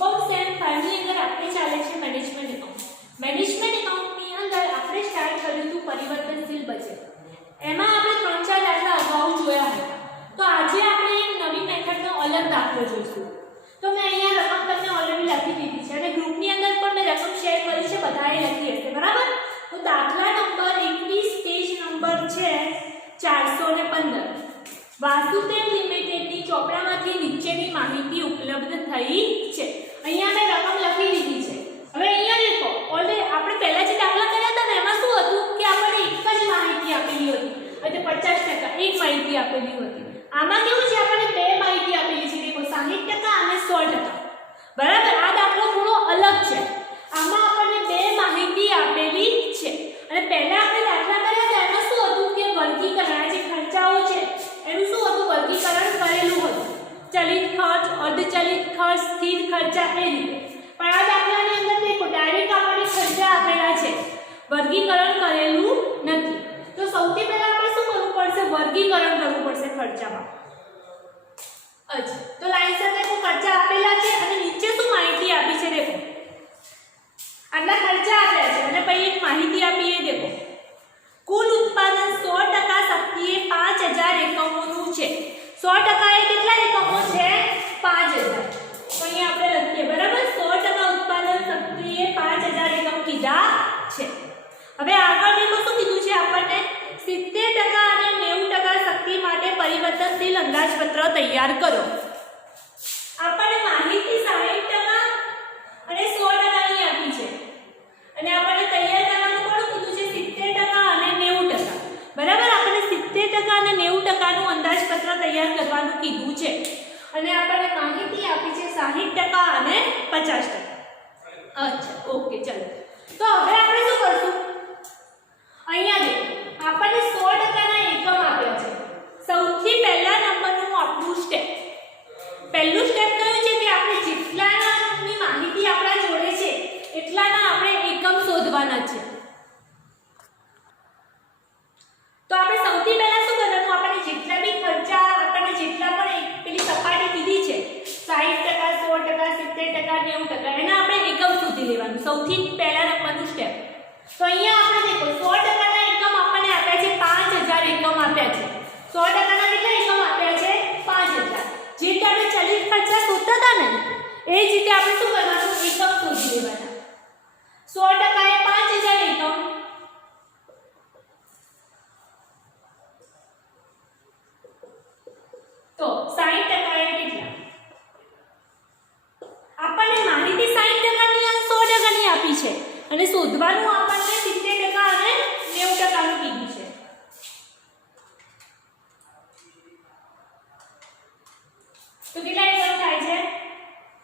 BCom sem 5 ની અંદર આપણે ચાલે છે મેનેજમેન્ટ એકાઉન્ટ. મેનેજમેન્ટ એકાઉન્ટની અંદર આપણે સ્ટાર્ટ કર્યું હતું પરિવર્તનશીલ બજેટ. એમાં આપણે 3-4 દાખલા અગાઉ જોયા હતા. તો આજે આપણે એક નવી મેથડનો અલગ દાખલો જોઈશું. તો મેં અહીંયા રકમ તમને ઓલરેડી લખી દીધી છે અને ગ્રુપની અંદર પણ મેં રકમ શેર કરી છે, બધાએ લખી હશે, બરાબર? તો દાખલા નંબર 21 પેજ નંબર છે 415. વાસુદેવ લિમિટેડની ચોપડામાંથી નીચેની માહિતી ઉપલબ્ધ થઈ છે. અહીંયા મેં રકમ લખી દીધી છે. હવે અહીંયા દેખો, ઓલરેડી આપણે પહેલા જે દાખલા કર્યા હતા ને એમાં શું હતું કે આપણને એક જ માહિતી આપેલી હતી, એટલે 50% એક માહિતી આપેલી હતી. આમાં કેવું છે, આપણને બે માહિતી આપેલી છે, દેખો 60% અને 100%. બરાબર? આ દાખલો થોડો અલગ છે. આમાં આપણને બે માહિતી આપેલી છે અને પહેલા આપણે દાખલા કર્યા હતા એમાં શું હતું કે વર્ગીકરણ, જે ખર્ચાઓ છે એનું શું હતું, વર્ગીકરણ કરેલું હતું. ચલિત ખર્ચ, અર્ધચલિત ખર્ચ, સ્થિર ખર્ચા એ રીતે. પણ આ દાખલાની અંદર દેખો ડાયરેક્ટ આપણને ખર્ચા આપેલા છે, વર્ગીકરણ કરેલું નથી. તો સૌથી પહેલા આપણે શું કરવું પડશે, વર્ગીકરણ કરવું પડશે ખર્ચામાં. અચ્છા, તો લાઈનસર દેખો ખર્ચા આપેલા છે અને નીચે શું માહિતી આપી છે, દેખો આટલા ખર્ચા આપ્યા છે અને પછી એક માહિતી આપી એ દેખો, કુલ ઉત્પાદન 100% શક્તિએ 5000 એકમોનું છે. 100% એ કેટલા એકમો છે, 5000. તો અહીંયા આપણે લખીએ, બરાબર? 100% ઉત્પાદન શક્તિએ 5000 એકમ કીધા છે. હવે આગળ દેખો શું કીધું છે આપણને, 70% અને 90% શક્તિ માટે પરિવર્તનશીલ અંદાજપત્ર તૈયાર કરો. આપણને માહિતી 60% અને 100% ની આપી છે અને આપણને તૈયાર કરવાનું કોણ કીધું છે, 70% અને 90%. બરાબર? આપણને 70% અને 90% નું અંદાજપત્ર તૈયાર કરવાનું કીધું છે અને આપણને માહિતી આપી છે 60% અને 50%. અચ્છા, ઓકે, ચલો. તો હવે આપણે શું કરશું, અહીંયા દેખો આપણને 100% ના એકમ આપ્યા છે. સૌથી પહેલા નંબરનું આપણું સ્ટેપ, પહેલું સ્ટેપ કયું છે કે આપણે જેટલાની માહિતી આપણા જોડે છે એટલાના આપણે એકમ શોધવાના છે. તો આપણે સૌથી પહેલા શું કરવાનું, આપણે જેટલા બી ખર્ચા, આપણને જેટલા પણ પેલી સપાટી કીધી છે 60%, 100%, 70%, 90%, એના આપણે એકમ શોધી લેવાનું. સૌથી પહેલા નંબરનું સ્ટેપ. તો અહીંયા આપણે દેખો 100% ના એકમ આપણને આપ્યા છે, 5000 એકમ આપ્યા છે. 100% ના કેટલા એકમ આપ્યા છે, 5000. જે રીતે આપણે ચલિત ખર્ચા શોધતા હતા ને એ જ રીતે આપણે શું કરવાનું, એકમ શોધી લેવાના. 100% એ 5000 એકમ, તો 60% એ કેટલા, આપણને માહિતી 60% ની અને 100% ની આપી છે અને શોધવાનું આપણને 70% અને 90% નું કીધું છે. તો કેટલા એકમ થાય છે,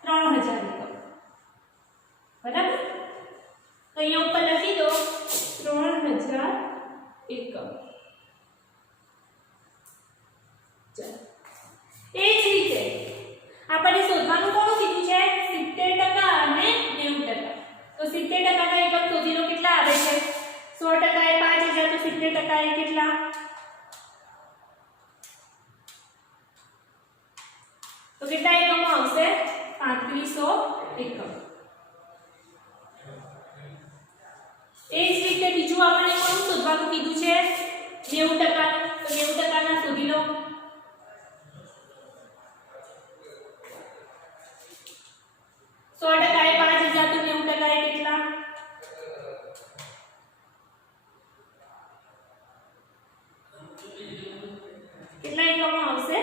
3000 એકમ. બરાબર? તો અહીંયા ઉપર લખી દો 3000 એકમ. ચાલો, એ જ રીતે આપણને શોધવાનું કોણ કીધું છે, 70% અને 90%. તો 70% ના એકમ શોધી લો, કેટલા આવે છે, 100% એ 5000, તો 70% એ કેટલા, તો કેટલા એકમો આવશે, 3500 એકમ. એ જ રીતે બીજું આપણે કોણ શોધવાનું કીધું છે, 90%. તો 90% ના શોધી લો. સો ટકા એ 5000, તો 90% એ કેટલા, કેટલા એકમો આવશે,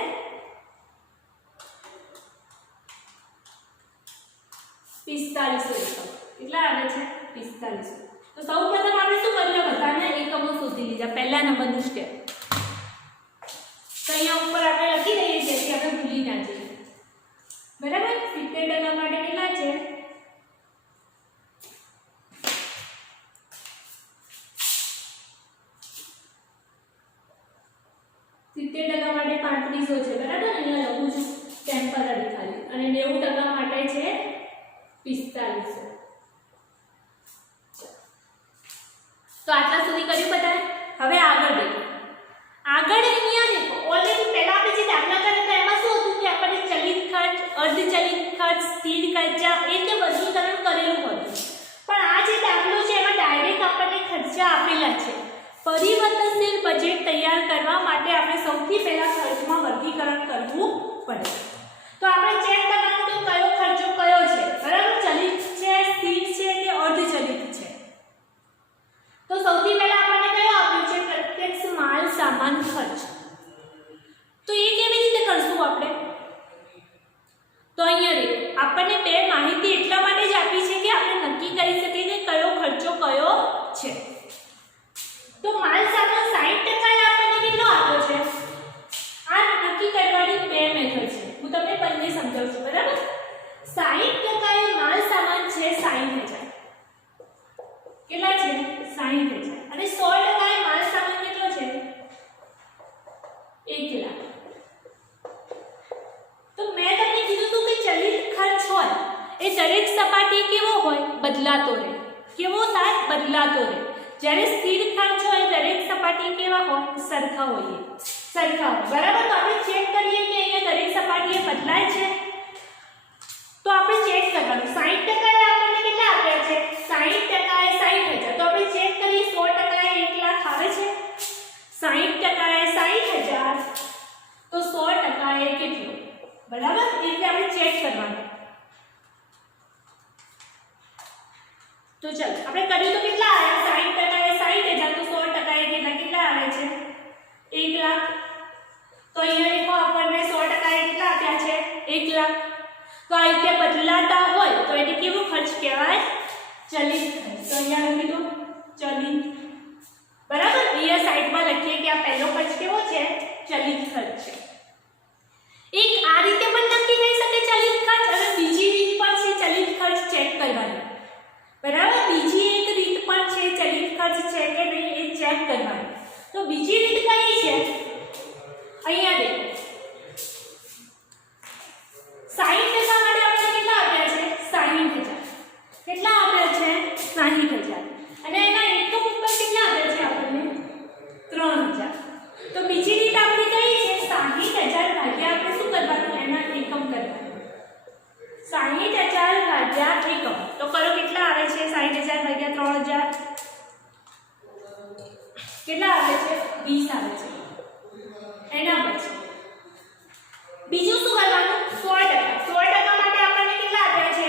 4500 એકમ. કેટલા આવે છે, 4500. તો સૌપ્રથમ આપણે શું કર્યું, બધાને એકમો શોધી લીધા, પહેલા નંબરનું સ્ટેપ. તો અહીંયા ઉપર આપણે લખી દઈએ જેથી આપણે ભૂલી ના જઈએ. બરાબર? 70% માટે કેટલા છે, 70% માટે 3500 છે. બરાબર? અહીંયા લખું છું ટેમ્પરરી ખાલી. અને 90% માટે છે 4500. તો આટલા સુધી કર્યું બધાએ. હવે આગળ દેખો, આગળ અહીંયા દેખો ઓલરેડી પહેલા આપણે જે દાખલા કર્યા હતા એમાં શું હતું કે આપણને ચલિત ખર્ચ, અર્ધચલિત ખર્ચ, ખર્ચ, સ્થિર ખર્ચા એ રીતે વર્ગીકરણ કરેલું હતું. પણ આ જે દાખલો છે એમાં ડાયરેક્ટ આપણને ખર્ચા આપેલા છે. પરિવર્તનશીલ બજેટ તૈયાર કરવા માટે આપણે સૌથી પહેલા ખર્ચમાં વર્ગીકરણ કરવું પડે. તો આપણે ચેક કરવાનું કે કયો ખર્ચો કયો છે, બરાબર, ચલિત છે, સ્થિર છે કે અર્ધચલિત છે. તો સૌથી પહેલા આપણને કયો આપ્યું છે? પ્રત્યક્ષ માલ સામાન ખર્ચ. તો એ કેવી રીતે કરશું આપણે? તો અહીંયા દેખો, આપણને બે માહિતી એટલા માટે જ આપી છે કે આપણે નક્કી કરી શકીએ કે કયો ખર્ચો કયો છે. તો માલ સામાન 60% આપણને કેટલો આપ્યો છે? આ નક્કી કરવાની બે મેથડ છે. હું તમને બંને સમજાવું છું, બરાબર. 60% એ માલ સામાન છે 60,000. કેટલા છે? 60,000. અને 100% એ માલ સામાન કેટલો છે? 1 લાખ. તો મેં તમને કીધું હતું કે ચલિત ખર્ચ હોય એ દરેક સપાટી કેવો હોય? બદલાતો રહે. કેવો થાય? બદલાતો રહે. જ્યારે સ્થિર ખર્ચ હોય દરેક સપાટી કેવા હોય? સરખા હોય. સરખા હોય, બરાબર. તો આપણે ચેક કરીએ કે અહીંયા દરેક સપાટીએ બદલાય છે. તો આપણે ચેક કરવાનું. 60% આપણને કેટલા આપ્યા છે? 60% એ 60,000. તો આપણે ચેક કરીએ 100% એ 1 લાખ આવે છે. 60% એ 60,000. તો 100% એ કેટલું? બરાબર. એટલે આપણે ચેક કરવાનું. તો ચલો આપણે કર્યું તો કેટલા આવ્યા? 60% એ 60,000. તો 100% એ કેટલા આવે છે? 1 લાખ. તો અહીંયા દેખો આપણને 100% એ કેટલા આપ્યા છે? 1 લાખ. તો આ રીતે બદલાતા હોય તો એને કેવો ખર્ચ કહેવાય? ચલિત ખર્ચ. તો અહીંયા લખી દો ચલિત. બરાબર. અહીંયા સાઈડમાં લખીએ કે આ પહેલો ખર્ચ કેવો છે? ચલિત ખર્ચ છે. એક આ રીતે પણ નક્કી થઈ શકે ચલિત ખર્ચ, અને બીજી રીત પણ છે ચલિત ખર્ચ ચેક કરવાની. બરાબર. બીજી એક રીત પણ છે ચલિત ખર્ચ છે કે નહીં એ ચેક કરવાની. તો બીજી રીત કઈ છે? અહીંયા દેખો 60% માટે આપણે કેટલા આપ્યા છે? 60,000. કેટલા આપ્યા છે? 60,000. અને એના એકમ ઉપર કેટલા આપ્યા છે આપણને? 3,000. તો બીજી રીત આપણી કઈ છે? 60,000 ભાગ્યા આપણે શું કરવાનું? એના એકમ કરવાનું. 60,000 ભાગ્યા એકમ. તો કરો કેટલા આવે છે? 60,000 ભાગ્યા 3,000 કેટલા આવે છે? 20 આવે છે. એના પછી બીજું શું કરવાનું? 100%. 100% માટે આપણને કેટલા આપ્યા છે?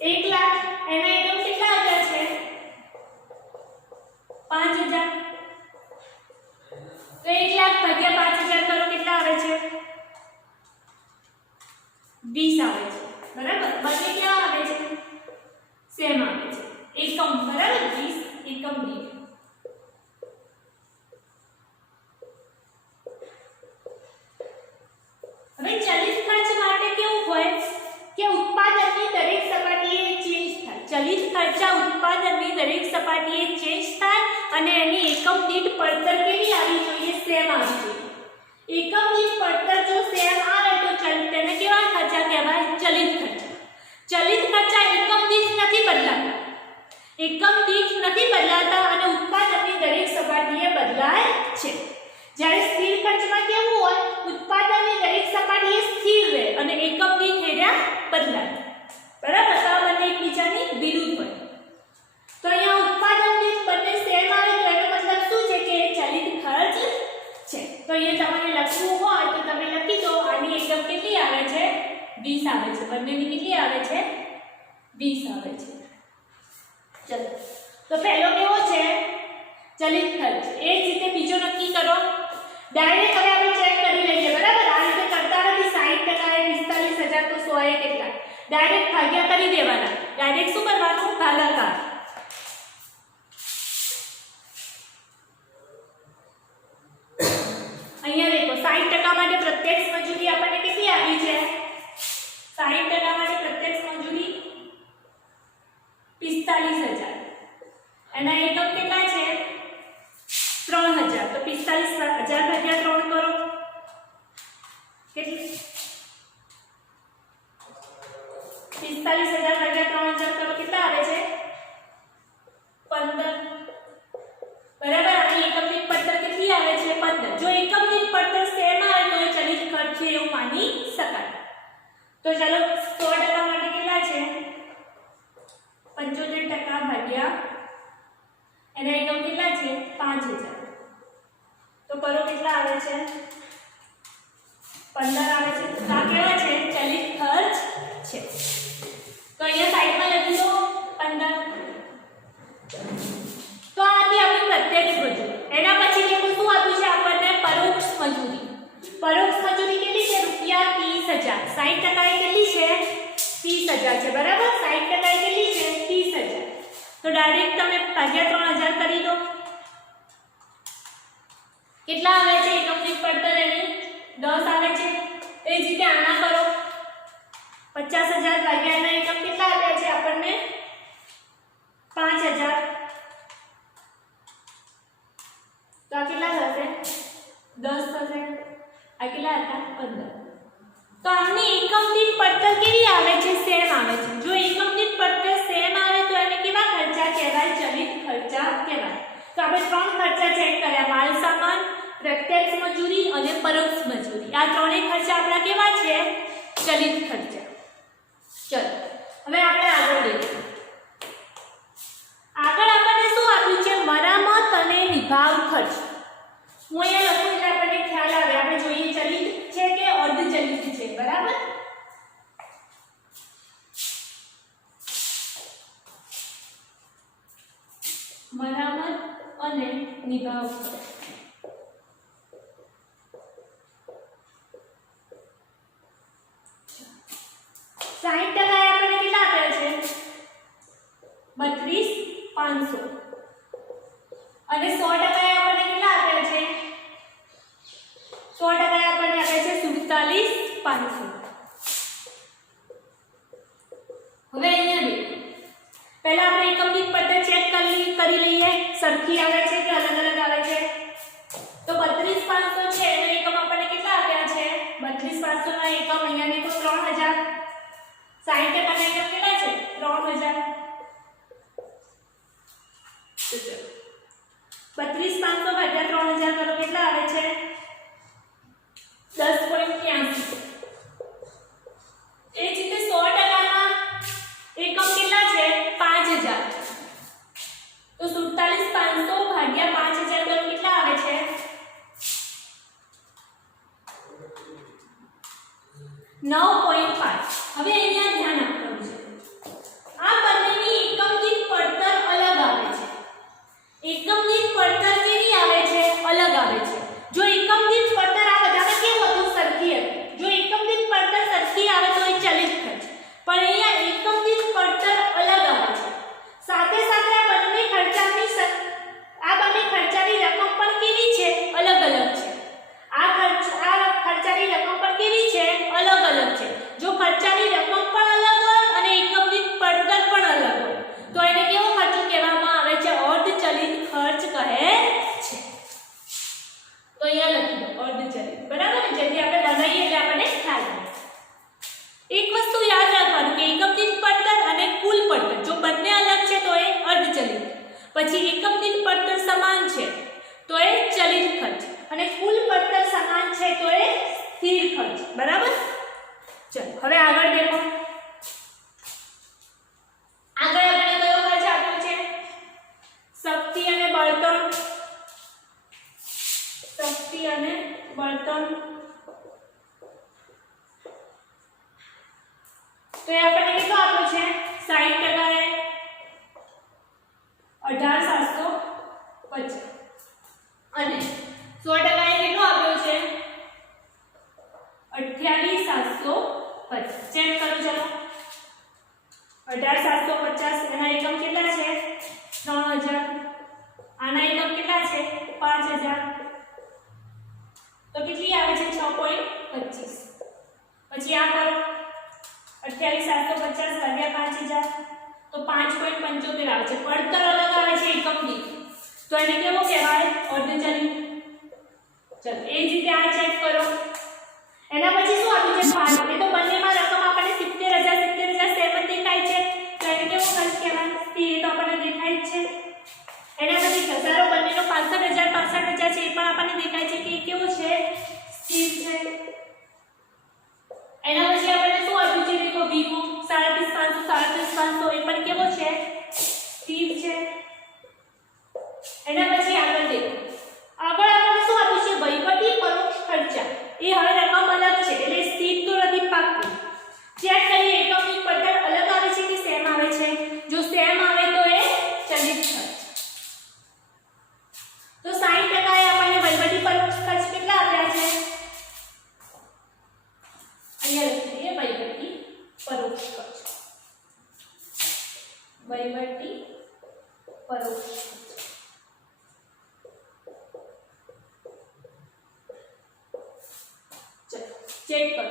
1 લાખ. એના એકમ કેટલા આપ્યા છે? 5,000. તો 1 લાખ ભાગ્યા 5,000 કરો કેટલા આવે છે? 20 આવે છે. બરાબર. બંને ક્યાં આવે છે? સેમ આવે છે. એકમ. બરાબર. 20 એકમ દીઠ. હવે ચલિત ખર્ચ માટે કેવું હોય કે ઉત્પાદનની દરેક સપાટીએ ચેન્જ થાય. ચલિત ખર્ચા ઉત્પાદનની દરેક સપાટીએ ચેન્જ થાય અને એની એકમ દીઠ પડતર કેવી આવી જોઈએ? સેમ આવી જોઈએ. એકમ દીઠ પડતર જો સેમ આવે તો તેને કેવા ખર્ચા કહેવાય? ચલિત ખર્ચા. ચલિત ખર્ચા એકમ દીઠ નથી બદલાતા. એકમ દીઠ નથી બદલાતા અને ઉત્પાદનની દરેક સપાટીએ બદલાય છે. જ્યારે સ્થિર ખર્ચમાં કેવું હોય? ઉત્પાદનની દરેક સપાટીએ સ્થિર રહે અને એકમ દીઠ એરિયા બદલાય. બરાબર. તો આ બંને એકબીજાની વિરુદ્ધ હોય. તો અહીંયા ઉત્પાદન દીઠ બંને સેમ આવે તો એનો મતલબ શું છે કે એ ચલિત ખર્ચ છે. તો અહીંયા તમારે લખવું હોય તો તમે લખી દો. આની એકમ કેટલી આવે છે? 20 આવે છે. બંનેની કેટલી આવે છે? 20 આવે છે. ચલો. તો પહેલો કેવો છે? ચલિત ખર્ચ. એ જ રીતે બીજો નક્કી કરો. ડાયરેક્ટ હવે આપણે ચેક કરી લઈએ. બરાબર. આ રીતે કરતા નથી. 60% એ 45,000 તો 100 એ કેટલા? ડાયરેક્ટ ભાગ્યા કરી દેવાના. ડાયરેક્ટ શું કરવાનું? ભાગાકાર. અહીંયા દેખો 60% માટે પ્રત્યક્ષ મજૂરી આપણને કેટલી આવી છે? 60% માટે પ્રત્યક્ષ મજૂરી 45,000. એના એકમ કેટલા છે? 3,000. તો 45,000 ભાગ્યા 3 કરો. કેટલી? 45,000 ભાગ્યા 3,000 કરો કેટલા આવે છે? 15. બરાબર. આની એકમ દીઠ પડતર કેટલી આવે છે? 15. જો એકમ દીઠ પડતર સેમ આવે તો એ ચલિત ખર્ચ છે એવું માની શકાય. તો ચલો 100% માટે કેટલા છે 75% ભાગ્યા એના એકમ કેટલા છે 5000 તો કરો કેટલા આવે છે 15 આવે છે આ કેવા છે ચલિત ખર્ચ છે તો અહીંયા સાઈડમાં લખી દો 15 તો આ હતી આપણી પ્રત્યક્ષ મજૂરી એના પછી કેટલું શું આપ્યું છે આપણને પરોક્ષ મજૂરી કેટલી છે રૂપિયા 30000 60% એ કેટલી છે 30000 છે બરાબર 60% એ કેટલી છે 30000 તો ડાયરેક્ટ તમે ભાગ્યા 3000 કરી દો કેટલા આવે છે એકમ દીઠ પડતર એની 10 આવે છે એ જ રીતે આના કરો 50000 ભાગ્યા એના એકમ કેટલા આવ્યા છે આપણને 5000 તો આ કેટલા થશે 10 થશે આ કેટલા હતા 15 તો આમની એકમ દીઠ પડતર કેવી આવે છે સેમ આવે છે જો એકમ દીઠ પડતર સેમ આવે તો એને કેવા ખર્ચા કહેવાય ચલિત ખર્ચા કહેવાય તો આપણે ત્રણ ખર્ચા ચેક કર્યા માલ સામાન પ્રત્યક્ષ મજૂરી અને પરોક્ષ મજૂરી આ ત્રણેય ખર્ચા આપણા કેવા છે ચલિત ખર્ચા ચલો હવે આપણે આગળ જોઈએ આગળ આપણને શું આપ્યું છે મરામત અને નિભાવ ખર્ચ હું અહીંયા લખું એટલે આપણને ખ્યાલ આવે આપણે જોઈએ ચલિત છે કે અર્ધ ચલિત છે બરાબર મરામત અને નિભાવ ખર્ચ 60% આપણને કેટલા આપ્યા છે 32500 અને 100% આપણને કેટલા આપ્યા છે 100% આપણને આપ્યા છે 47500 હવે અહીંયા દેખો પહેલા આપણે એકમ દીઠ પડતર ચેક કરી લઈએ સરખી આવે છે કે અલગ અલગ આવે છે તો 32500 છે એનો એકમ આપણને કેટલા આપ્યા છે 32500 ના એકમ અહીંયા દેખો 3000 60% એકમ કેટલા છે 3000 32500 ભાગ્યા 3000 કરો કેટલા આવે છે 10.83 એ જ રીતે 100% ના એકમ કેટલા છે 5000 તો 47500 ભાગ્યા 5000 કરો કેટલા આવે છે 9.5 હવે અહીંયા ધ્યાન આપવાનું છે આ બંનેની એકમ દીઠ પડતર અલગ આવે છે એકમ દીઠ પડતર કેવી આવે છે અલગ આવે છે જો એકમ દીઠ પડતર આ બધામાં કેવું હતું સરખી હતી જો એકમ દીઠ પડતર સરખી આવે તો એ ચલિત ખર્ચ પણ અહીંયા એકમ દીઠ પડતર અલગ આવે છે સાથે સાથે આ બંને ખર્ચાની રકમ પણ કેવી છે અલગ અલગ છે આ ખર્ચાની રકમ પણ કેવી છે અલગ અલગ છે જો ખર્ચાની રકમ પણ અલગ હોય અને એકમ દીઠ પડતર પણ અલગ હોય તો એને કેવો ખર્ચ કહેવામાં આવે છે અર્ધ ચલિત ખર્ચ કહે છે તો અહીંયા લખી દો અર્ધ ચલિત બરાબર ને જેથી આપણે બનાવીએ એટલે આપણને ખ્યાલ આવે એક વસ્તુ યાદ રાખવાનું કે એકમ દીઠ પડતર અને કુલ પડતર જો બંને અલગ છે તો એ અર્ધ ચલિત પછી એકમ દીઠ પડતર સમાન છે તો એ ચલિત ખર્ચ અને કુલ પડતર સમાન છે તો એ સ્થિર ખર્ચ બરાબર ચલો હવે આગળ દેખો આગળ આપણે કયો ખર્ચ આપ્યો છે શક્તિ અને બળતણ તો એ આપણને કેટલો આપ્યો છે 60% એ 18750 અને 100% એ કેટલો આપ્યો છે 28750 ચેક કરો ચલો 18750 એના એકમ કેટલા છે 3000 આના એકમ કેટલા છે 5000 તો કેટલી આવે છે 6.25 પછી આ કરો 28750 ભાગ્યા 5000 તો 5.75 આવે છે પડતર અલગ આવે છે એકમ દીઠ તો એને કેવો કહેવાય અર્ધ ચલિત ચલો એ જ રીતે આ ચેક કરો એના પછી શું આપ્યું છે ભાગ એ તો બંનેમાં રકમ આપણને 70000 સેમ દેખાય છે તો એને કેવો ખર્ચ કહેવાય સ્થિર તો આપણને દેખાય જ છે એના પછી ઘસારો બંનેનો 65000 65000 છે એ પણ આપણને દેખાય છે કે એ કેવો છે સ્થિર છે એના પછી આપણને શું આપ્યું પરોક્ષ ખર્ચ, વહીવટી પરોક્ષ ખર્ચ. ચેક કરો.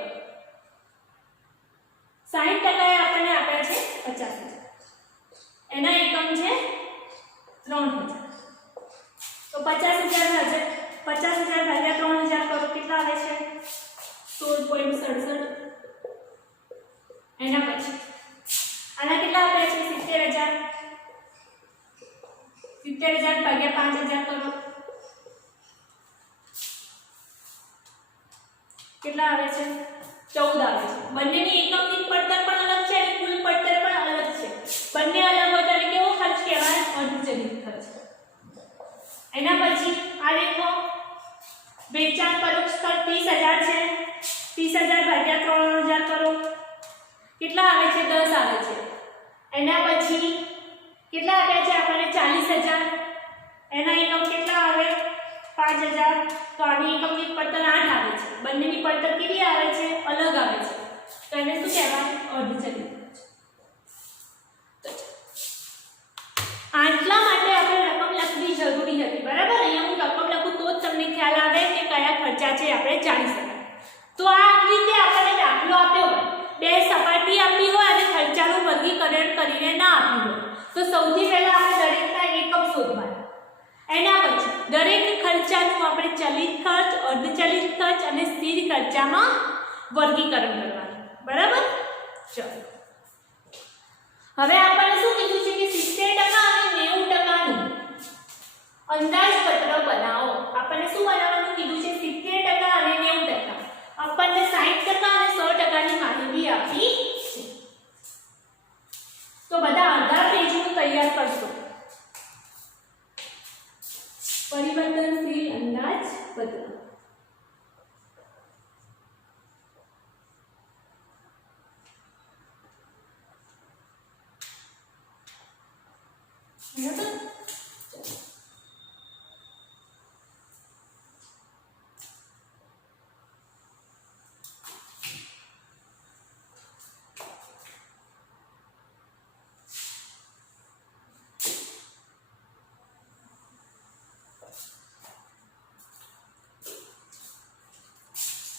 60% આપણને આપ્યા છે 50,000. એના એકમ છે 3000. તો 50,000 ભાગ્યા 3000 કરો કેટલા આવે છે? 16.67. એના પછી આના કેટલા આપ્યા છે? 70,000. 70,000 ભાગ્યા 5,000 કરો કેટલા આવે છે? 14 આવે છે. બંનેની એકમ દીઠ પડતર પણ અલગ છે અને કુલ પડતર પણ અલગ છે. બંને અલગ હોય તો કેવો ખર્ચ કહેવાય? અર્ધચલિત ખર્ચ. એના પછી આ દેખો વેચાણ પરોક્ષ ખર્ચ 30,000 છે. 30,000 ભાગ્યા 3,000 કરો કેટલા આવે છે? 10 આવે છે. એના પછી કેટલા આપ્યા છે આપણને? 40,000. એના એકમ કેટલા આવે? 5,000. તો આની એકમ દીઠ પડતર 8 આવે છે. બંનેની પડતર કેવી આવે છે? અલગ આવે છે. તો એને શું કહેવાય? અર્ધચલિત ખર્ચ. આટલા માટે આપણે રકમ લખવી જરૂરી હતી, બરાબર? અહીંયા હું રકમ લખું તો જ તમને ખ્યાલ આવે કે કયા ખર્ચા છે આપણે જાણી શકાય. તો આ રીતે આપણે દાખલો આપ્યો હોય, બે સપાટી આપી હોય અને ખર્ચાનું વર્ગીકરણ કરીને ના આપ્યું હોય, તો સૌથી પહેલા આપણે દરેકના એકમ શોધવાના. એના પછી દરેક ખર્ચાનું આપણે ચલિત ખર્ચ, અર્ધચલિત ખર્ચ અને સ્થિર ખર્ચામાં વર્ગીકરણ કરવાનું, બરાબર? ચલો હવે આપણને શું કીધું છે કે 70% અને 90%નું અંદાજપત્ર બનાવો. આપણને શું બનાવવાનું કીધું છે? 70% અને 90%. આપણને 60% અને 100%ની માહિતી આપી છે. તો બધા અડધા પેજનું તૈયાર કરશો. પરિવર્તનશીલ અંદાજપત્ર. બરાબર?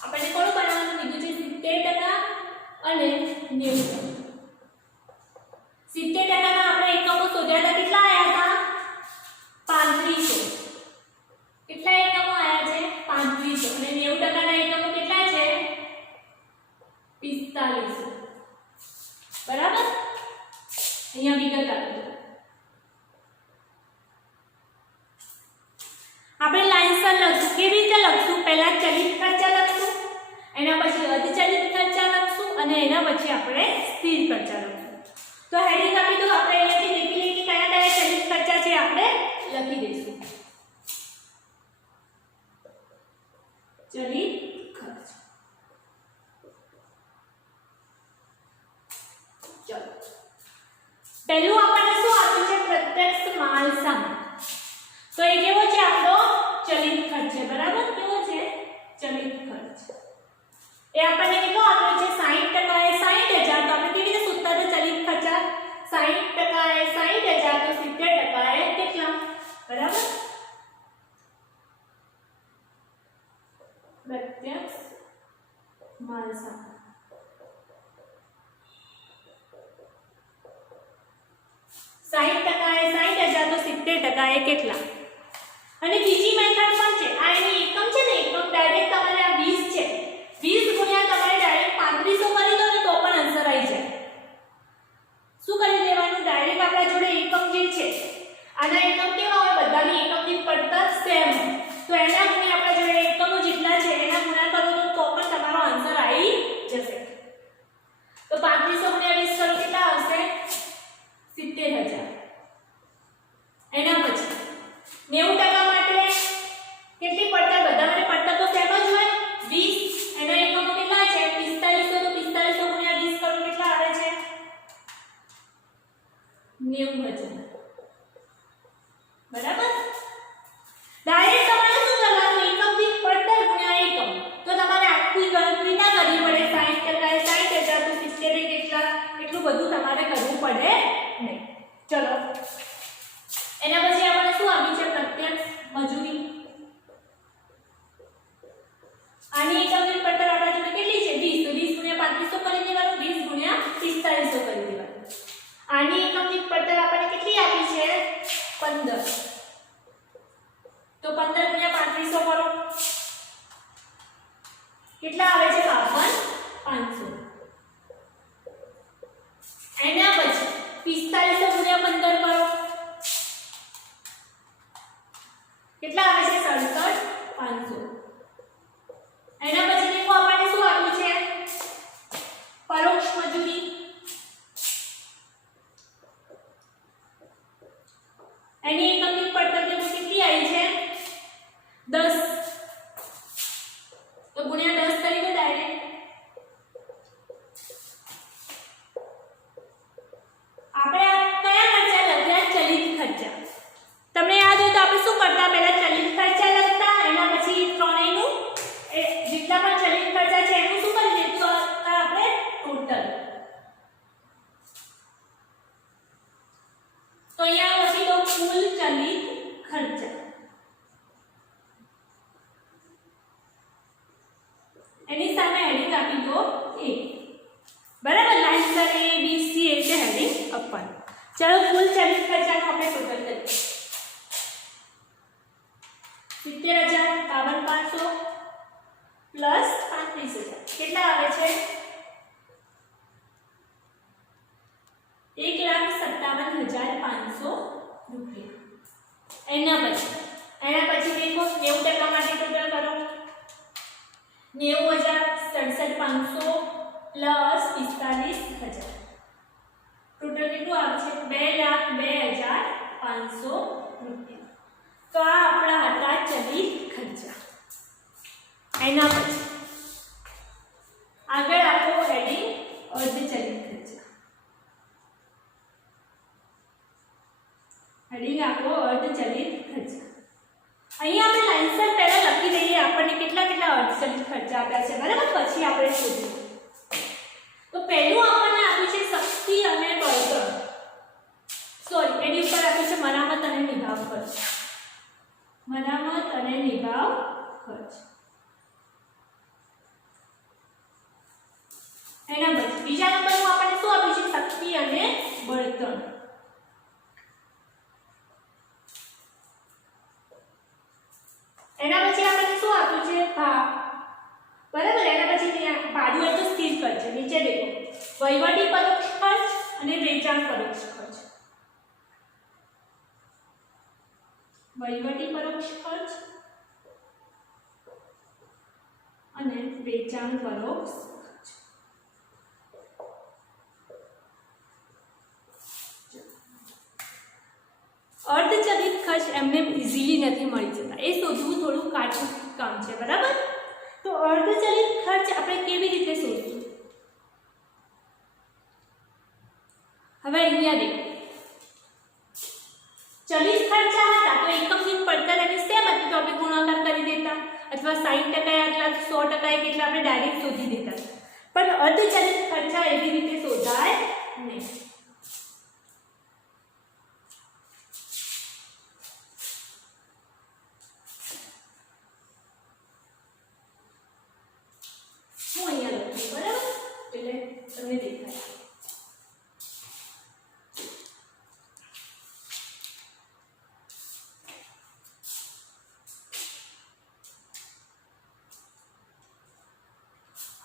આપણે કોણ બનાવવાનું કીધું છે? 70% અને 90%. 70%ના આપણે એકમો શોધ્યા હતા. કેટલા આયા હતા? 3500. કેટલા એકમો આયા છે? 3500. અને 90%ના એકમો કેટલા છે? 4500. બરાબર? અહીંયા વિગત આપી દો. આપણે લાઈનસર લખશું. કેવી રીતે લખશું? પહેલા ચલિત ખર્ચા લખશું, એના પછી અર્ધચલિત ખર્ચા લખશું અને એના પછી આપણે સ્થિર ખર્ચા લખશું. તો હેડિંગ આપી દો. આપણે અહીંયાથી દેખી લઈએ કે કયા કયા ચલિત ખર્ચા છે આપણે લખી દઈશું. ચલિત ખર્ચ. ચલો પહેલું આપણને શું આપ્યું છે? પ્રત્યક્ષ માલ સામાન. તો એ કેવો છે? આપણો ચલિત ખર્ચ છે, બરાબર? કેવો છે? ચલિત ખર્ચ. એ આપણને કેટલો આપ્યો છે? 60% એ 60,000. તો આપણે કેવી રીતે શોધતા હતા ચલિત ખર્ચા? 60% એ 60,000 તો 70% એ કેટલા? બરાબર? પ્રત્યક્ષ માલ સામાન. તો 70% એ કેટલા? અને બીજી મેથડ પણ છે. આ એની એકમ છે ને, એકમ ડાયરેક્ટ તમારે આ 20 છે. 20 ગુણ્યા તમારે ડાયરેક્ટ 3500 કરી દો ને તો પણ આન્સર આવી જાય. શું કરી લેવાનું? ડાયરેક્ટ આપણા જોડે એકમ જે છે, આના એકમ કેવા હોય? બધાની એકમ દીઠ પડતર સેમ. તો એના ગુણ્યા આપણા જોડે એકમો જેટલા છે એના ગુણ્યા કરો તો પણ તમારો આન્સર આવી જશે. તો 3500 ગુણ્યા 20 કરો કેટલા આવશે? 70,000. એના પછી 90% માટે કેટલી પડતર? બધા માટે પડતર તો સેમ જ હોય. 20. એના એકમો કેટલા 15 તો 15 ગુણ્યા 3500 કરો કેટલા આવે છે 500 એના પછી 4500 ગુણ્યા 15 કરો કેટલા આવે છે 67500 એના પછી દેખો આપણને શું આપ્યું છે પરોક્ષ મજૂરી એની એકમની પડતર દેખો કેટલી આવી છે 10 તો ગુણ્યા 10 કરી દો ડાયરેક્ટ આપણે કયા ખર્ચા લખ્યા ચલિત ખર્ચા તમને યાદ હોય તો આપણે શું કરતા પહેલા ચલિત ખર્ચા લખતા એના પછી ત્રણેયનું જેટલા પણ ચલિત ખર્ચા છે એનું શું કરી દેતા આપણે ટોટલ તો અહીંયા લખી દો કુલ ચલિત ખર્ચા એની સામે હેડિંગ આપી દો A બરાબર line sir A B C એટલે હેડિંગ આપવાનું ચલો કુલ ચલિત ખર્ચાનો આપણે ટોટલ કરીએ 70000 52500 પ્લસ 35000 કેટલા આવે છે 1,57,500 રૂપિયા એના પછી દેખો 90% માટે ટોટલ કરો 90,67,500 પ્લસ 45,000 ટોટલ કેટલું આવે છે 2,02,500 રૂપિયા તો આ આપણા હતા ચલિત ખર્ચા એના પછી આગળ આપો હેડિંગ અર્ધ ચલિત ખર્ચા હેડિંગ આપો અર્ધ ચલિત ખર્ચા અહીંયા આપણે લાઈનસર પહેલા લખી દઈએ આપણને કેટલા અર્ધ ચલિત ખર્ચા આપ્યા છે બરાબર પછી આપણે શોધીએ તો પહેલું આપણને આપ્યું છે શક્તિ અને બળતણ સોરી એની ઉપર આપ્યું છે મરામત અને નિભાવ ખર્ચ મરામત અને નિભાવ ખર્ચ એના પછી બીજા નંબરનું આપણને શું આપ્યું છે શક્તિ અને બળતણ એના પછી આપણને શું આપ્યું છે ભાવ બરાબર એના પછી ભાડું એટલે સ્થિર ખર્ચ છે નીચે દેખો વહીવટી પરોક્ષ ખર્ચ અને વેચાણ પરોક્ષ ખર્ચ વહીવટી પરોક્ષ ખર્ચ અને વેચાણ પરોક્ષ અર્ધચલિત ખર્ચ એમને ઇઝીલી નથી મળી જતા એ શોધવું થોડું કાચું કામ છે બરાબર તો અર્ધચલિત ખર્ચ આપણે કેવી રીતે શોધીશું હવે અહીંયા દેખો ચલિત ખર્ચા હતા તો એકમની પડતર અને સેમ હતી તો આપણે ગુણાકાર કરી દેતા અથવા 60% આટલા 100% કેટલા આપણે ડાયરેક્ટ શોધી દેતા પણ અર્ધચલિત ખર્ચા એવી રીતે શોધાય નહીં તમને દેખાય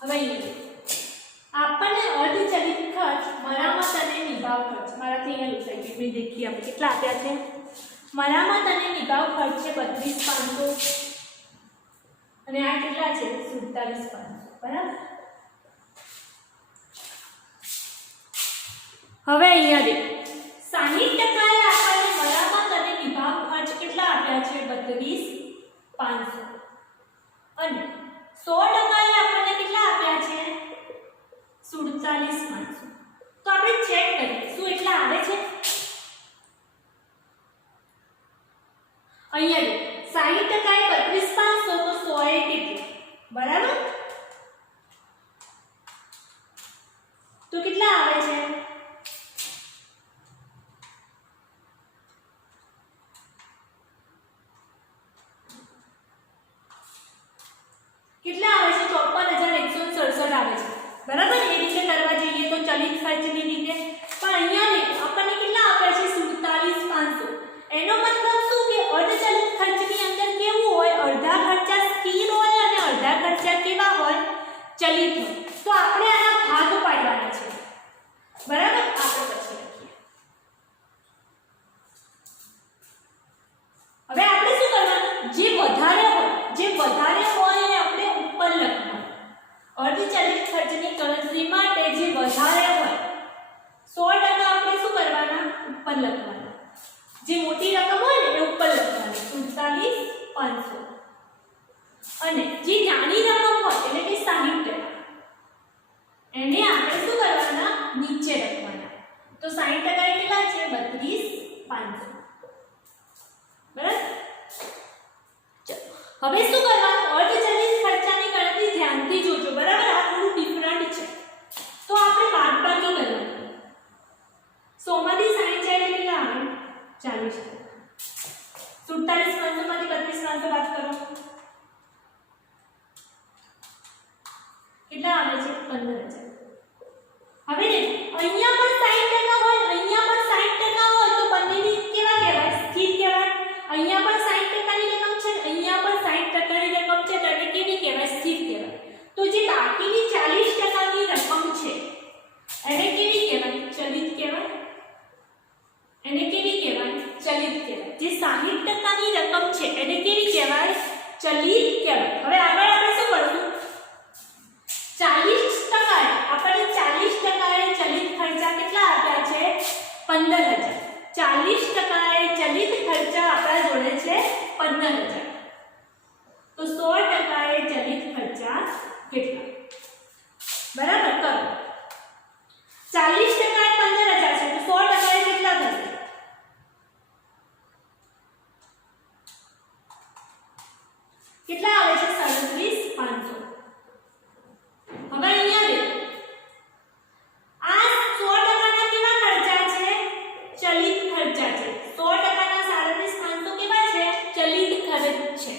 હવે આપણને અર્ધચલિત ખર્ચ મરામત અને નિભાવ ખર્ચ મારાથી અહીંયા લખાઈ ગયું મેં દેખીએ આપણે કેટલા આપ્યા છે મરામત અને નિભાવ ખર્ચ છે 32,500 અને આ કેટલા છે 47,500 બરાબર હવે અહીંયા દેખો 60% આપણને મરામત અને નિભાવ ખર્ચ કેટલા આપ્યા છે 32,500 અને 100% આપણને કેટલા આપ્યા છે 47,500 તો આપણે ચેક કરીએ શું એટલા આવે છે અહીંયા દેખો 60% 32,500 તો 100 એ કેટલા બરાબર તો કેટલા આવે છે કેટલા આવે છે 54,167 આવે છે બરાબર એ રીતે કરવા જઈએ તો ચલિત ખર્ચની રીતે પણ અહીંયા દેખો આપણને કેટલા આપ્યા છે 47,500 એનો 15,000 તો 100% એ ચલિત ખર્ચા કેટલા? બરાબર કરો 40% એ 15,000 છે તો 100% એ કેટલા થશે? કેટલા આવે છે? 37,500. હવે અહીંયા દેખો આ 100% ના કેવા ખર્ચા છે? ચલિત ખર્ચા છે. 100% ના 37,500 કેવા છે? ચલિત ખર્ચ છે.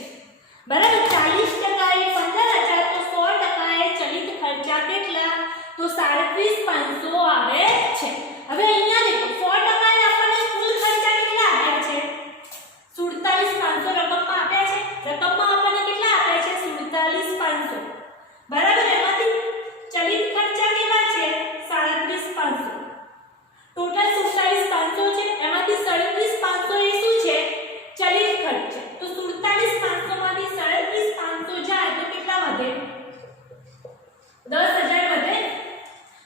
બરાબર 40% એ 15,000 તો 100% એ ચલિત ખર્ચા કેટલા? તો 37,500 આવે છે. હવે અહીંયા દેખો 100% એ આપણને કુલ ખર્ચા કેટલા આપ્યા છે? 47,500 રકમમાં આપ્યા છે. રકમમાં આપણને કેટલા આપ્યા છે? 47,500. બરાબર એમાંથી ચલિત ખર્ચા કેવા છે? 37,500. ટોટલ 47,500 છે. એમાંથી 37,500 એ શું છે? ચલિત ખર્ચ છે. તો 47,500 માંથી 37,500 જાય તો કેટલા વધે? 10,000 વધે.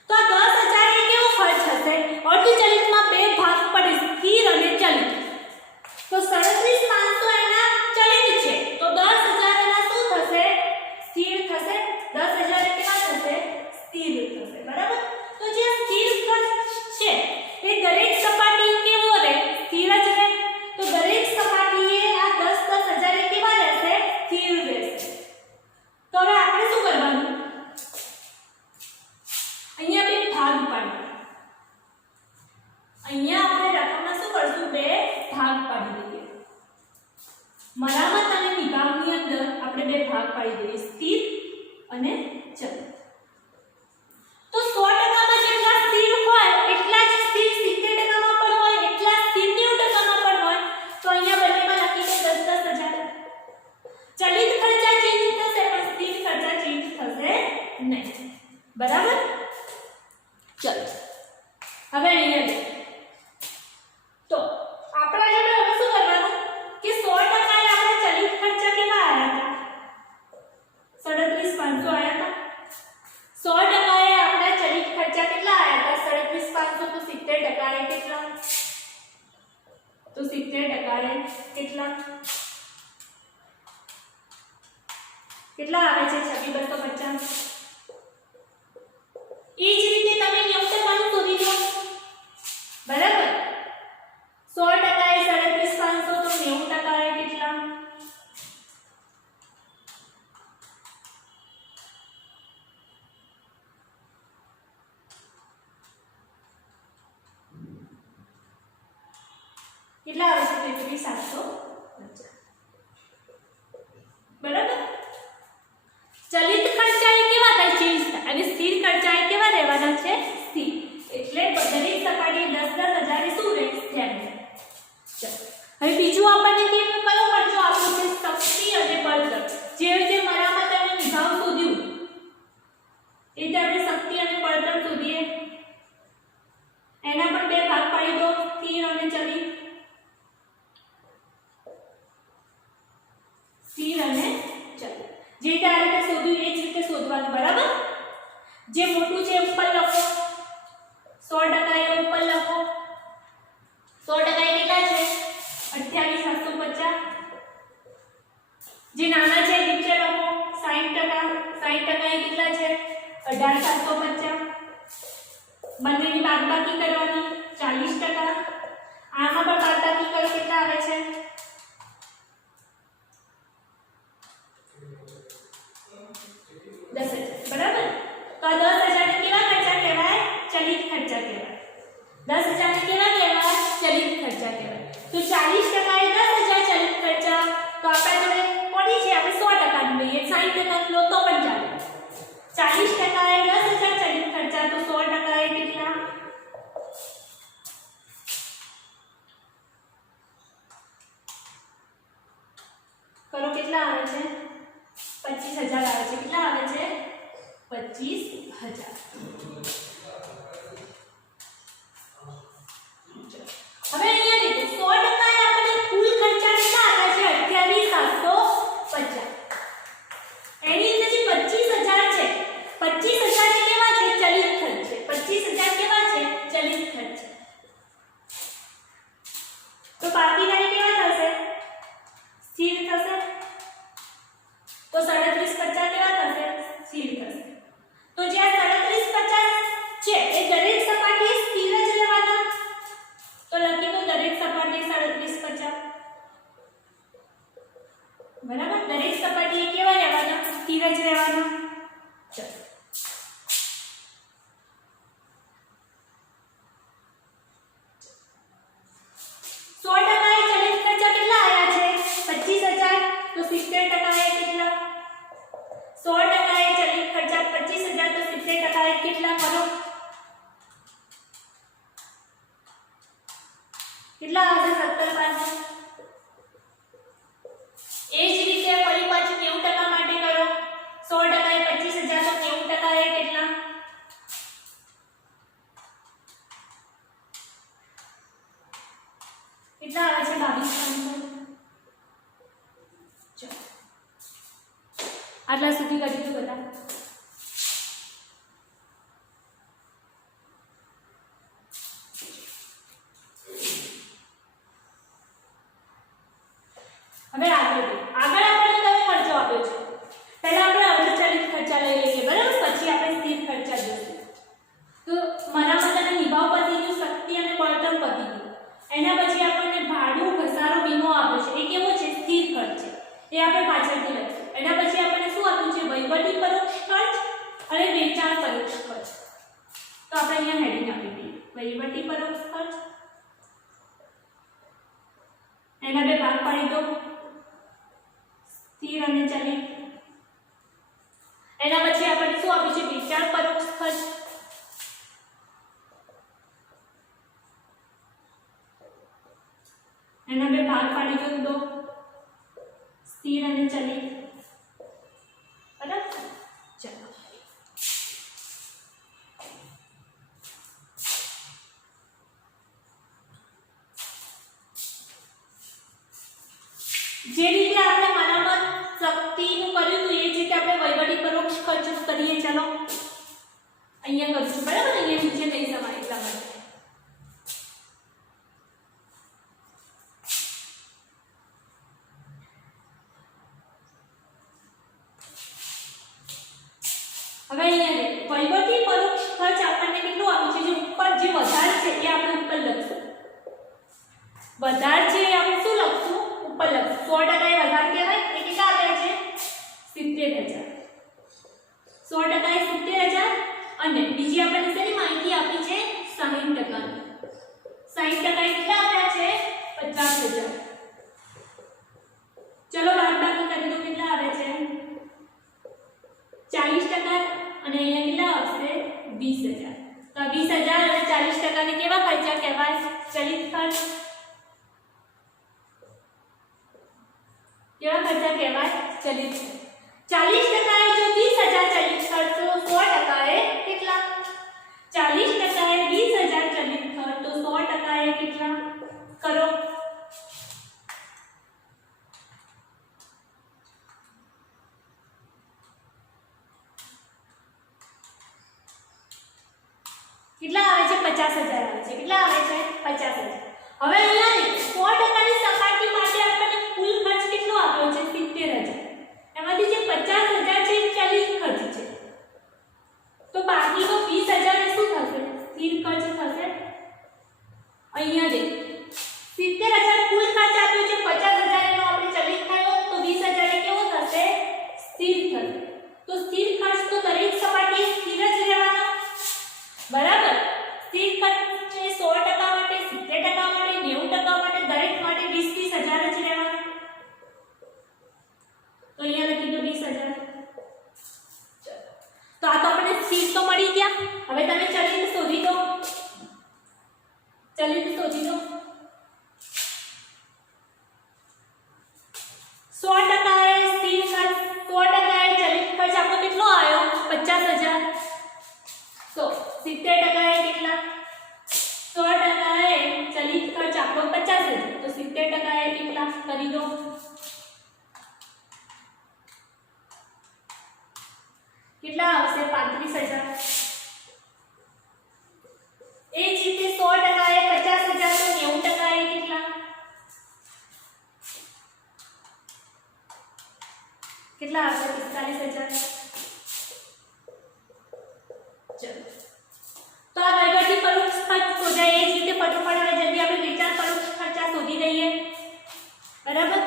તો આ 10,000 એ કેવો ખર્ચ હશે? અર્ધ ચલિતમાં બે ભાગ પડે સ્થિર અને ચલિત. તો 37,500 એના ચલિત છે તો 10,000 એના શું થશે? સ્થિર થશે. 10,000 એ કેવા થશે? સ્થિર થશે. બરાબર તો જે સ્થિર ખર્ચ છે એ દરેક સપાટી કેવો રહે? સ્થિર જ રહે. તો દરેક સપાટીએ આ 10,000 એ કેવા રહેશે? સ્થિર રહેશે. તો હવે આપણે શું કરવાનું? અહીંયા બે ભાગ પાડવાના. અહીંયા આપણે રકમના શું કરશું? બે ભાગ પાડી દઈએ. મરામત અને નિભાવની અંદર આપણે બે ભાગ પાડી દઈએ સ્થિર અને ચલિત. તો 100% માં જેટલા સ્થિર હોય એટલા જ સ્થિર 70% માં પણ હોય એટલા સ્થિર 90% માં પણ હોય. તો અહીંયા બંનેમાં લખી દે 10,000. ચલિત ખર્ચા ચેન્જ થશે પણ સ્થિર ખર્ચા ચેન્જ થશે નહીં. બરાબર ચલો હવે અહીંયા દેખો તો આપણા જોડે હવે શું કરવાનું કે 100% એ આપણે ચલિત ખર્ચા કેવા આયા હતા? 37,500 આયા હતા. 100% એ આપણે ચલિત ખર્ચા કેટલા આયા હતા? 37,500. તો 70% એ કેટલા? તો 70% એ કેટલા? કેટલા આવે છે? 26,250. એ જ રીતે તમે 90% શોધી લો. બરાબર 100% એ 37,500 તો 90% એ કેટલા? કેટલા આવે છે? 33,750. બરાબર ચલિત ખર્ચા એ કેવા થાય? ચેન્જ થાય. અને સ્થિર ખર્ચા એ કેવા રહેવાના છે? સ્થિર. એટલે દરેક સપાટીએ 10,000 એ શું રહે? સ્થિર રહે. ચલો હવે બીજું આપણને કયો ખર્ચો આપ્યો છે? શક્તિ અને બળતણ. જે રીતે મરામત અને નિભાવ શોધ્યું એ રીતે આપણે શક્તિ અને બળતણ શોધીએ. એના પણ બે ભાગ પાડી દો સ્થિર અને ચલિત. સ્થિર અને ચલિત જે રીતે આ રીતે શોધ્યું એ જ રીતે શોધવાનું. બરાબર જે મોટું છે ઉપર લખો 100% એ ઉપર લખો. 100% એ કેટલા છે? 28,750. જે નાના છે નીચે લખો 60%. 60% એ કેટલા છે? 18,750. બંનેની બાદબાકી કરવાની 40%. આમાં પણ બાદબાકી કરો કેટલા આવે છે? 10,000. બરાબર તો આ 10,000 ને કેવા ખર્ચા કહેવાય? ચલિત ખર્ચા કહેવાય. 10,000 ને કેવા કહેવાય? ચલિત ખર્ચા કહેવાય. તો 40% એ 10,000 ચલિત ખર્ચા. તો આપણા જોડે કોની છે? આપણે 100% ની લઈએ. 60% લો તો પણ ચાલે. 40% એ 10,000 ચલિત ખર્ચા. તો 100% એ કેટલા? કરો કેટલા આવે છે? 25,000 આવે છે. કેટલા આવે છે? 25,000. કેટલા કરો કેટલા આવશે 17 બાદ એ જ રીતે ફરી પાછું 90% માટે કરો 100% એ 25000 તો 90% એ કેટલા કેટલા આવે છે 22,500 ચલો આટલા સુધી કરી દીધું બધા હવે આગળ આપણે કયો ખર્ચો આપ્યો છે પહેલા આપણે અર્ધચાલિત ખર્ચા લઈ લઈએ બરાબર પછી આપણે સ્થિર ખર્ચા જોઈશું તો મરામત અને નિભાવ પતી ગયું શક્તિ અને બળતણ પતી ગયું એના પછી આપણને ભાડું ઘસારો વીમો આપ્યો છે એ કેવો છે સ્થિર ખર્ચ છે એ આપણે પાછળથી લઈશું એના પછી આપણને શું આપ્યું છે વહીવટી પરોક્ષ ખર્ચ અને વેચાણ પરોક્ષ ખર્ચ તો આપણે અહીંયા હેડિંગ આપી દઈએ વહીવટી પરોક્ષ ખર્ચ એના બે ભાગ પાડી દો સ્થિર અને ચલિત એના પછી આપણને શું આપ્યું છે વેચાણ પરોક્ષ ખર્ચ એના બે ભાગ પાડી દો સ્થિર અને ચલિત બરાબર ચલો જે રીતે આપણે મરામત શક્તિનું કર્યું હતું એ જ રીતે આપણે વહીવટી પરોક્ષ ખર્ચનું કરીએ ચલો અહીંયા કરીશું બરાબર અહીંયા નીચે નહીં સમાય એટલા માટે હવે અહીંયા વહીવટી પરોક્ષ ખર્ચ આપણને કેટલું આપ્યું છે જે ઉપર જે વધાર છે એ આપણે ઉપર લખશું વધાર છે એ આપણે શું લખશું ઉપર લખશું 100% એ વધાર કહેવાય એ કેટલા આપ્યા છે 70000 100% એ 70000 અને બીજી આપણને શેની માહિતી આપી છે 60% ની 60% કેટલા આપ્યા છે 50000 ચલો બાદબાકી કરી દો કેટલા આવે છે 40% અને અહીંયા કેટલા આવશે 20000 તો 20000 અને 40% ને કેવા ખર્ચા કહેવાય ચલિત ખર્ચ કેવા ખર્ચા કહેવાય ચલિત 40% એ જો 20000 ચલિત ખર્ચ તો 100% એ કેટલા 40% એ 20000 ચલિત ખર્ચ તો 100% એ કેટલા કરો કેટલા આવે છે 50000 આવે છે કેટલા આવે છે 50000 હવે અહીંયા 100% ની સપાટી માટે આપણને કુલ ખર્ચ કેટલો આપ્યો છે 70000 એમાંથી જે 50000 છે એ ચલિત ખર્ચ છે તો બાકીનો 20000 એ શું થશે સ્થિર ખર્ચ થશે અહીંયા દેખ 70000 કુલ ખર્ચ આપ્યો છે 50000 એનો આપણે ચલિત થયો તો 20000 એ કેવો થશે સ્થિર થશે તો સ્થિર ખર્ચ તો દરેક સપાટીએ સ્થિર જ રહેવાનો બરાબર સ્થિર ખર્ચ છે 100% માટે 70% માટે 90% માટે દરેક માટે 20,000 જ રહેવાનો તો અહીંયા લખી દો 20000 તો આ તો આપણે સ્થિર તો મળી ગયા હવે તમે ચલિત શોધી દો ચલિત શોધી દો 100% એ સ્થિર ખર્ચ 100% એ ચલિત ખર્ચ આપણો કેટલો આવ્યો 50000 તો 70% એ કેટલા 100% એ ચલિત ખર્ચ આપણો 50000 તો 70% એ કેટલા કરી દો કેટલા આવશે 35000 એ જ રીતે 100% એ 50000 તો 90% એ કેટલા કેટલા આવશે 45000 ચલો તો આ વહીવટી પરોક્ષ ખર્ચ શોધાય એ જ રીતે ફટાફટ હવે જલ્દી આપણે વેચાણ પરોક્ષ ખર્ચા શોધી દઈએ બરાબર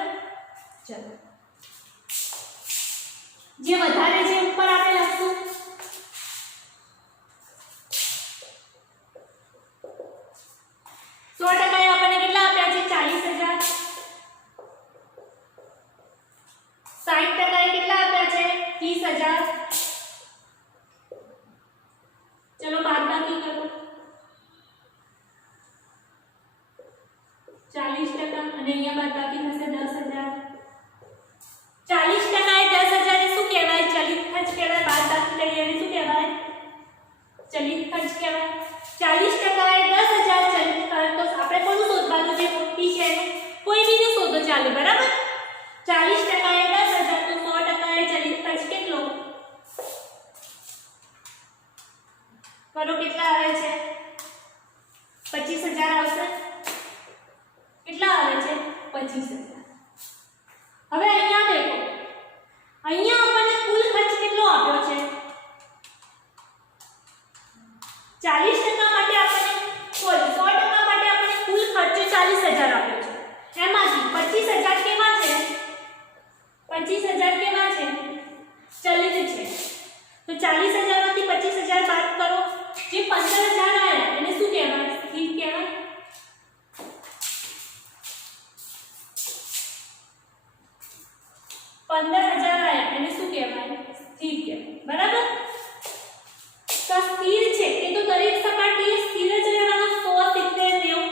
ચલિત ખર્ચ કહેવાય. 40% એ 10,000 ચલિત ખર્ચ. તો આપણે કોનું શોધવાનું છે? 40 છે એનું. કોઈ બીનું શોધો ચાલે, બરાબર? 40% એ 10,000 તો 100% એ ચલિત ખર્ચ કેટલો? કરો કેટલા આવે છે? 25,000 આવશે. કેટલા આવે છે? 25,000. હવે અહીંયા દેખો, અહીંયા આપણને કુલ ખર્ચ કેટલો આપ્યો છે? 40% માટે આપણને 100% માટે આપણને કુલ ખર્ચ 40,000 આપ્યો છે. એમાંથી 25,000 કેવા છે? 25,000 કેવા છે? ચલિત છે. તો 40,000 માંથી 25,000 બાદ કરો. જે 15,000 આયા એને શું કહેવાય? સ્થિર કહેવાય. 15,000 આયા એને શું કહેવાય? સ્થિર કહેવાય. બરાબર? તો સ્થિર છે એ તો દરેક સપાટીએ સ્થિર જ રહેવાનો. 100, 70, 90.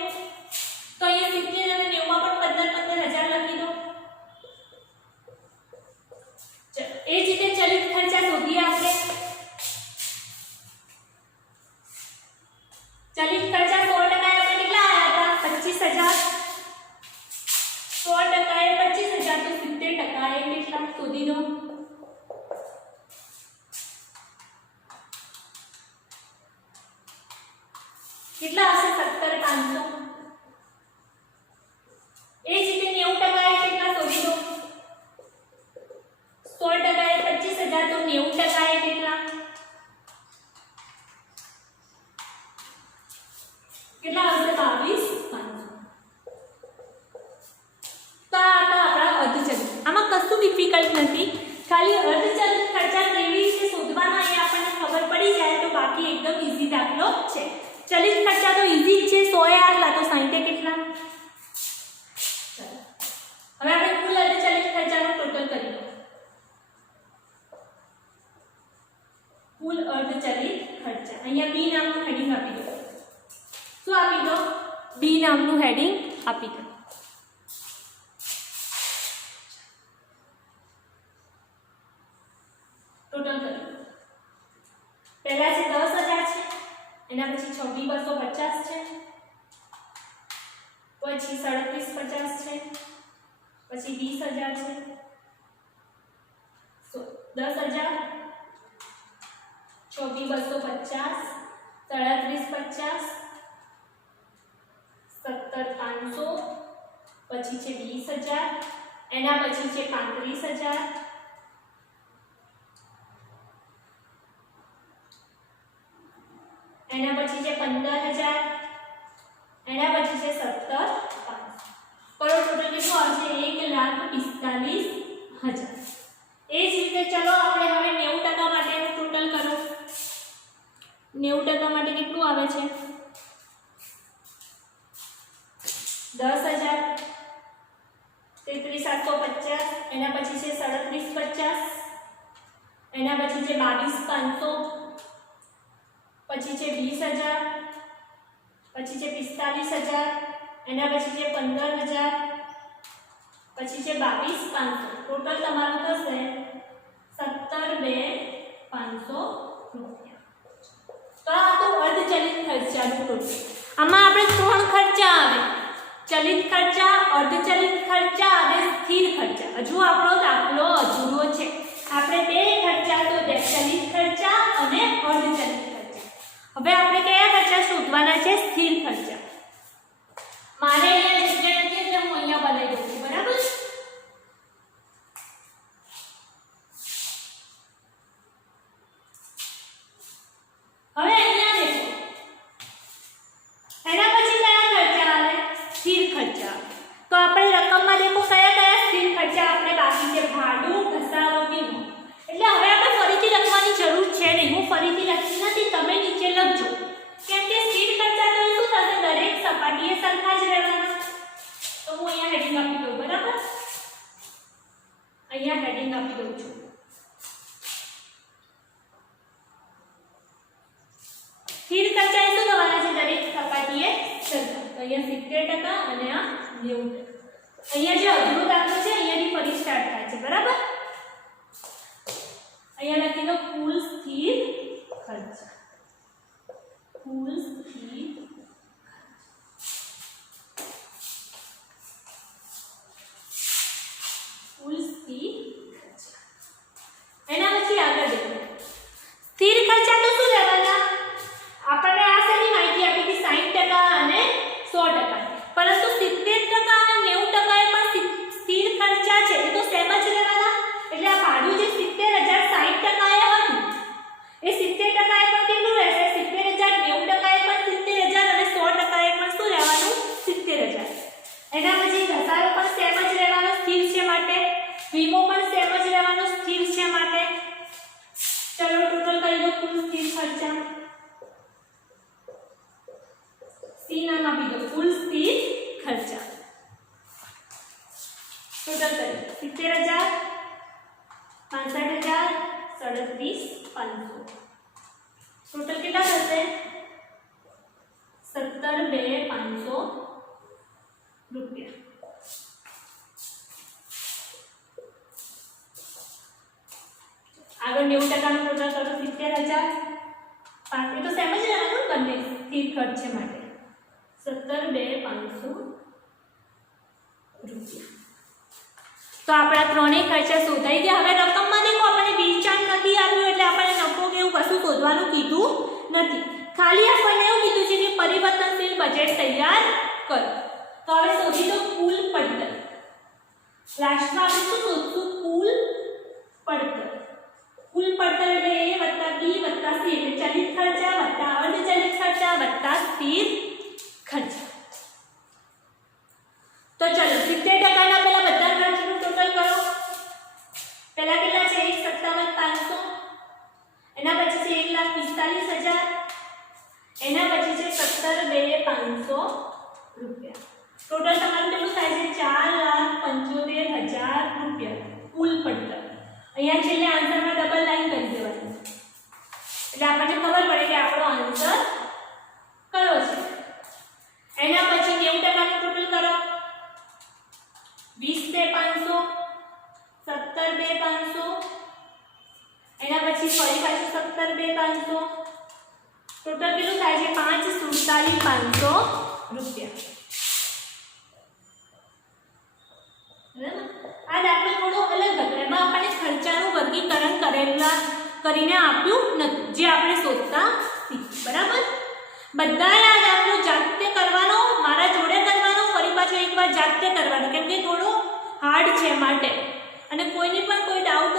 તો અહીંયા 70 અને 90 માં પણ 15,000 લખી દો. એ જ રીતે ચલિત ખર્ચા શોધીએ આપણે. ચલિત ખર્ચા 100% આપણે કેટલા આયા હતા? 25,000. 100% એ 25,000 તો 70% એ કેટલા? શોધી દો. કેટલા હશે? 17,500. એ જ રીતે 90% એ કેટલા? શોધી દો. 100% એ 25,000 તો 90% એ કેટલા? કેટલા હશે? 22,500. તો આ હતા આપણા અર્ધચલિત. આમાં કશું ડિફિકલ્ટ નથી. ખાલી અર્ધચલિત ખર્ચા કેવી રીતે શોધવાના એ આપણને ખબર પડી જાય તો બાકી એકદમ ઈઝી દાખલો છે. ચલિત ખર્ચા તો ઈઝી જ છે. 100 એ આટલા તો 60 એ કેટલા? હવે આપણે કુલ અર્ધચલિત ખર્ચાનો ટોટલ કરી દો. કુલ અર્ધચલિત ખર્ચા અહીંયા બી નામનું હેડિંગ આપી દો. શું આપી દો? બી નામનું હેડિંગ આપી દો. ટોટલ કરી દો. પહેલા છે 10,000 છે, એના પછી 26,250 છે, પછી 37,50 છે, પછી 20,000 છે, 10,000, 24,250, 37,50, 17,500, પછી છે 20,000, એના પછી છે 35,000, એના પછી છે 15,000, એના પછી છે 17,500. કરો ટોટલ કેટલું આવશે? 1,45,000. એ જ રીતે ચલો આપણે હવે 90% માટેનું ટોટલ કરો. 90% માટે કેટલું આવે છે? 10,000, 33,750, એના પછી છે 37,50, એના પછી છે 22,500, પછી છે 20,000, પછી છે 45,000, એના પછી છે 15,000, પછી છે 22,500. ટોટલ તમારું થશે 17,250 રૂપિયા. તો આ તો અર્ધચલિત ખર્ચાનું ટોટલ. આમાં આપણે 3 ખર્ચા આવે: ચલિત ખર્ચા, અર્ધચલિત ખર્ચા અને સ્થિર ખર્ચા. હજુ આપણો દાખલો અધૂરો છે. આપણે 2 ખર્ચા તો ચલિત ખર્ચા અને અર્ધચલિત ખર્ચા. હવે આપણે કયા ખર્ચા શોધવાના છે? સ્થિર ખર્ચા. મારે અહીંયા જગ્યા નથી એટલે હું અહીંયા બનાવી દઉં છું. બરાબર? હવે અહીંયા દેખો, એના પછી કયા ખર્ચા આવે? સ્થિર ખર્ચા. તો આપણે રકમમાં દેખો કયા કયા સ્થિર ખર્ચા આપણે બાકી છે? ભાડું, ઘસારો, વીમો. એટલે હવે આપણે ફરીથી લખવાની જરૂર છે નહીં. હું ફરીથી લખતી નથી, તમે નીચે લખજો. કેમ કે સ્થિર ખર્ચા તો શું થશે? દરેક સપાટીએ સરખા જ રહેવાના. તો હું અહીંયા હેડિંગ આપી દઉં. બરાબર? અહીંયા હેડિંગ આપી દઉં છું. સ્થિર ખર્ચા એ શું થવાના છે? દરેક સપાટીએ સરખા. તો અહીંયા 70% અને આ 90%. અહીંયા જે અધૂરો દાખલો છે અહીંયાથી ફરી સ્ટાર્ટ થાય છે. બરાબર? અહીંયા લખી દો કુલ સ્થિર ખર્ચા. કુલ સ્થિર ખર્ચા. એના પછી આગળ દેખો સ્થિર ખર્ચા તો શું લેવાના? આપણને આ શેની માહિતી આપી હતી 60% અને 100%. પરંતુ 70% અને 90% એ પણ સ્થિર ખર્ચા છે. એ તો સેમ જ લેવાના. એટલે આ ભાડું જે 70,000 60% એ હતું એ 70% એ પણ કેટલું રહેશે? 70,000. 90% એ પણ 70,000 અને 100% એ પણ શું રહેવાનું? 70,000. એના પછી ઘસારો પણ સેમ જ રહેવાનો સ્થિર છે માટે. વીમો પણ સેમ જ રહેવાનો સ્થિર છે માટે. ચલો ટોટલ કરી દો કુલ સ્થિર ખર્ચા. સી નામ આપી દો કુલ સ્થિર ખર્ચા. ટોટલ કરી 70,000 65,000 37,500. ટોટલ કેટલા થશે? 17,200 રૂપિયા. આગળ 90% નું ટોટલ કરો 70,000. એ તો સેમ જ રહેવાનું બંને સ્થિર ખર્ચ છે માટે. 17,200 રૂપિયા. તો આપણા ત્રણેય ખર્ચા શોધાઈ ગયા. હવે રકમમાં દેખો આપણને વેચાણ નથી આવ્યું એટલે આપણને નફો કે એવું કશું શોધવાનું કીધું નથી. ખાલી આપણને એવું કીધું છે કે પરિવર્તનશીલ બજેટ તૈયાર કરો. તો હવે શોધી દો કુલ પડતર. લાસ્ટમાં આપણે શું શોધશું? કુલ પડતર. કુલ પડતર એટલે A વત્તા B વત્તા C એટલે ચલિત ખર્ચા વત્તા અર્ધચલિત ખર્ચા વત્તા સ્થિર ખર્ચા. તો ચલો 70% ના પહેલા બધા ખર્ચનું ટોટલ કરો. પહેલા કેટલા છે? 1,57,500. એના પછી છે 1,45,000. એના પછી છે 17,200 રૂપિયા. ટોટલ તમારું કેટલું થાય છે? 4,75,000 રૂપિયા કુલ પડતર. અહીંયા છેલ્લે આન્સરમાં ડબલ લાઈન કરી દેવાની એટલે આપણને ખબર પડે કે આપણો આન્સર કયો છે. એના પછી 90% નું ટોટલ કરો. 20,500 17,500. એના પછી ફરી પાછું 17,500. ટોટલ કેટલું થાય છે? 5,47,500 રૂપિયા. આ દાખલો થોડો અલગ હતો. એમાં આપણે ખર્ચાનું વર્ગીકરણ કરીને આપ્યું નથી જે આપણે શોધતા શીખ્યું. બરાબર? બધા આ દાખલો જાતે કરવાનો, મારા જોડે કરવાનો, ફરી પાછો એકવાર જાતે કરવાનો કેમ કે થોડો હાર્ડ છે માટે. અને કોઈને પણ કોઈ ડાઉટ